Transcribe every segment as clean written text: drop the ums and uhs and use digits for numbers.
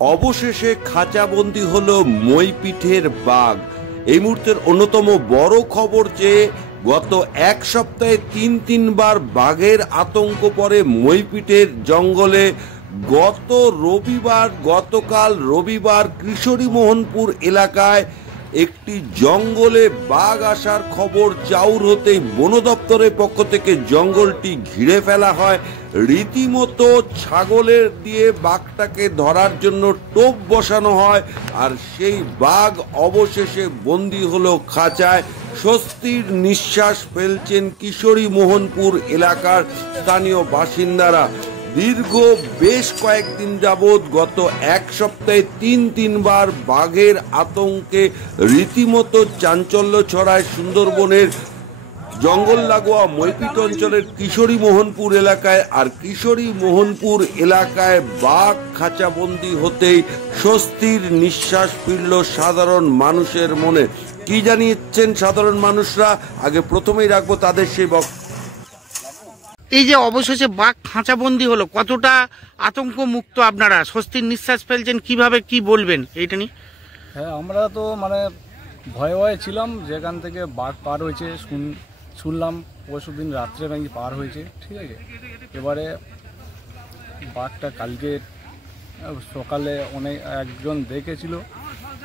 অবশেষে খাঁচাবন্দি হলো মইপিঠের বাঘ। এই মুহূর্তের অন্যতম বড় খবর যে গত এক সপ্তাহে তিনবার বাঘের আতঙ্ক পড়ে মইপিঠের জঙ্গলে। গতকাল রবিবার কিশোরী মোহনপুর এলাকায় একটি জঙ্গলে বাঘ আসার খবর চাউর হতেই বন দপ্তরের পক্ষ থেকে জঙ্গলটি ঘিরে ফেলা হয়। রীতিমতো ছাগলের দিয়ে বাঘটাকে ধরার জন্য টোপ বসানো হয়, আর সেই বাঘ অবশেষে বন্দী হলো খাঁচায়। স্বস্তির নিঃশ্বাস ফেলছেন কিশোরী মোহনপুর এলাকার স্থানীয় বাসিন্দারা। দীর্ঘ বেশ কয়েকদিন যাবৎ গত এক সপ্তাহে তিনবার বাঘের আতঙ্কে রীতিমতো চাঞ্চল্য ছড়ায় সুন্দরবনের জঙ্গল লাগোয়া মইপিঠ অঞ্চলের কিশোরী মোহনপুর এলাকায়। আর কিশোরী মোহনপুর এলাকায় বাঘ খাঁচাবন্দি হতেই স্বস্তির নিঃশ্বাস ফিরল সাধারণ মানুষের মনে। কি জানিয়েছেন সাধারণ মানুষরা, আগে প্রথমেই রাখবো তাদের সেই বক্তব্য। এই যে অবশেষে বাঘ খাঁচাবন্দি হলো, কতটা আতঙ্ক মুক্ত আপনারা, স্বস্তির নিঃশ্বাস ফেলছেন, কিভাবে কি বলবেন এইটা নিয়ে? হ্যাঁ, আমরা তো ভয়ে ছিলাম, যেখান থেকে বাঘ পার হয়েছে শুনলাম পরশু দিন রাত্রে নাকি পার হয়েছে, ঠিক আছে। এবারে বাঘটা কালকে সকালে একজন দেখেছিল,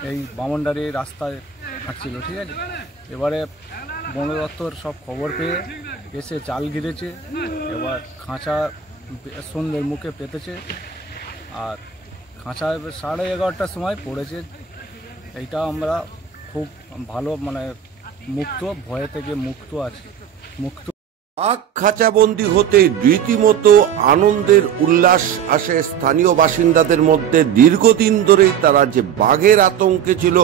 এই বামনডারি রাস্তায় হাঁটছিল, ঠিক আছে। এবারে বন দপ্তর সব খবর পেয়ে এসে চাল ঘিরেছে, এবার খাঁচা সন্ধ্যের মুখে পেতেছে, আর খাঁচা 11:30টার সময় পড়েছে। এইটা আমরা খুব ভালো মুক্ত, ভয় থেকে মুক্ত আছি। বাঘ খাঁচাবন্দি হতে রীতিমতো আনন্দের উল্লাস আসে স্থানীয় বাসিন্দাদের মধ্যে। দীর্ঘদিন ধরেই তারা যে বাঘের আতঙ্কে ছিল,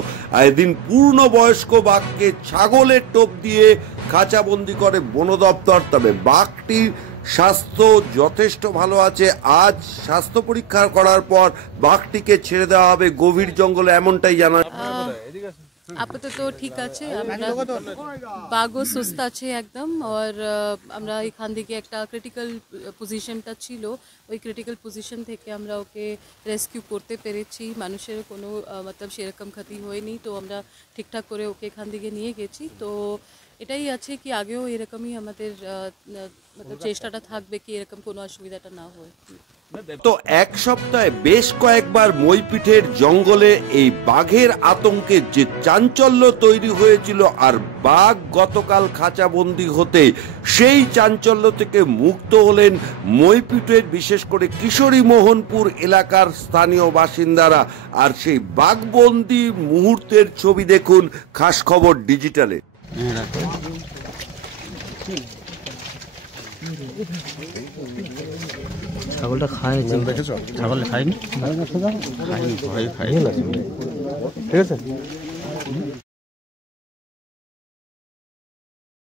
এদিন পূর্ণবয়স্ক বাঘকে ছাগলের টোপ দিয়ে খাঁচাবন্দি করে বন দপ্তর। তবে বাঘটির স্বাস্থ্য যথেষ্ট ভালো আছে। আজ স্বাস্থ্য পরীক্ষা করার পর বাঘটিকে ছেড়ে দেওয়া হবে গভীর জঙ্গলে, এমনটাই জানা। আপাতত ঠিক আছে, বাঘও সুস্থ আছে একদম। আর আমরা এখান থেকে একটা ক্রিটিক্যাল পজিশনটা ছিল, ওই ক্রিটিক্যাল পজিশন থেকে আমরা ওকে রেস্কিউ করতে পেরেছি। মানুষের কোনো সেরকম ক্ষতি হয়নি, তো আমরা ঠিকঠাক করে ওকে এখান থেকে নিয়ে গেছি। তো এটাই আছে কি আগেও এরকমই আমাদের চেষ্টাটা থাকবে কি এরকম কোনো অসুবিধাটা না হয়। তো এক সপ্তাহে বেশ কয়েকবার মইপিঠের জঙ্গলে এই বাঘের আতঙ্কে যে চাঞ্চল্য তৈরি হয়েছিল, আর বাঘ গতকাল খাঁচাবন্দি হতে সেই চাঞ্চল্য থেকে মুক্ত হলেন মইপিঠের বিশেষ করে কিশোরী মোহনপুর এলাকার স্থানীয় বাসিন্দারা। আর সেই বাঘবন্দি মুহূর্তের ছবি দেখুন খাস খবর ডিজিটালে। ছাগলটা খাইছে, দেখেছো? ছাগল খাইনি, ভয় খাই, ঠিক আছে।